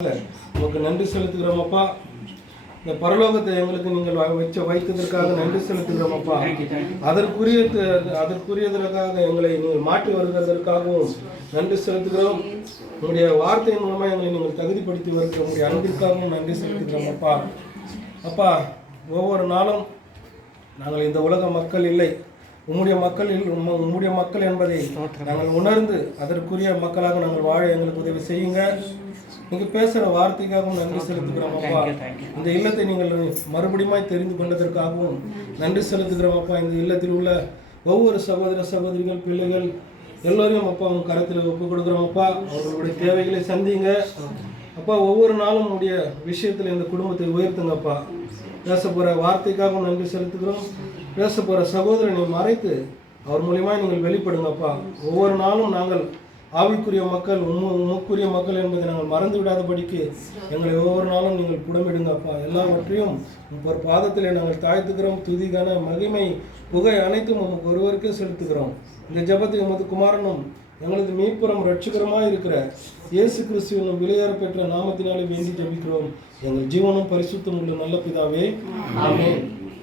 உங்களுக்கு நன்றி செலுத்துகிறோம் அப்பா. இந்த பரலோகத்தை எங்களுக்கு நீங்கள் வைத்ததற்காக நன்றி செலுத்துகிறோம் அப்பா. அதற்குரியதற்காக எங்களை நீங்கள் மாற்றி வருகிறதற்காகவும் நன்றி செலுத்துகிறோம். உங்களுடைய வார்த்தையின் மூலமாக எங்களை நீங்கள் தகுதிப்படுத்தி வருகிற உங்களுடைய அன்பிற்காகவும் நன்றி செலுத்துகிறோம் அப்பா. அப்பா, ஒவ்வொரு நாளும் நாங்கள் இந்த உலக மக்கள் இல்லை, உம்முடைய மக்கள் என்பதை நாங்கள் உணர்ந்து அதற்குரிய மக்களாக நாங்கள் வாழ எங்களுக்கு உதவி செய்யுங்க. நீங்கள் பேசுகிற வார்த்தைக்காகவும் நன்றி செலுத்துகிறோம் அப்பா. இந்த இல்லத்தை நீங்கள் மறுபடியும் தெரிந்து கொண்டதற்காகவும் நன்றி செலுத்துகிறோம் அப்பா. இந்த இல்லத்தில் உள்ள ஒவ்வொரு சகோதர சகோதரிகள் பிள்ளைகள் எல்லோரையும் அப்பா உங்கள் கரத்தில் ஒப்புக் கொடுக்குறோம் அப்பா. அவர்களுடைய தேவைகளை சந்திங்க அப்பா. ஒவ்வொரு நாளும் உடைய விஷயத்தில் இந்த குடும்பத்தை உயர்த்துங்கப்பா. பேச போகிற வார்த்தைக்காகவும் நன்றி செலுத்துகிறோம். பேச போகிற சகோதரனை மறைத்து அவர் மூலியமாக நீங்கள் வெளிப்படுங்கப்பா. ஒவ்வொரு நாளும் நாங்கள் ஆவிக்குரிய மக்கள் உமக்குரிய மக்கள் என்பதை நாங்கள் மறந்து விடாதபடிக்கு எங்களை ஒவ்வொரு நாளும் நீங்கள் புடமிடுங்கப்பா. எல்லாவற்றையும் ஒரு பாதத்தில் நாங்கள் தாழ்த்துக்கிறோம். துதிகான மகிமை புகை அனைத்தும் உமக்கு ஒருவருக்கே செலுத்துகிறோம். இந்த ஜெபத்தை உமது குமாரனும் எங்களது மீட்புறம் ரட்சகரமாக இருக்கிற இயேசு கிறிஸ்துவின் விலையேற பெற்ற நாமத்தினாலே வேண்டி ஜெபிக்கிறோம். எங்கள் ஜீவனும் பரிசுத்தம் உள்ள நல்ல பிதாவே, ஆமென்.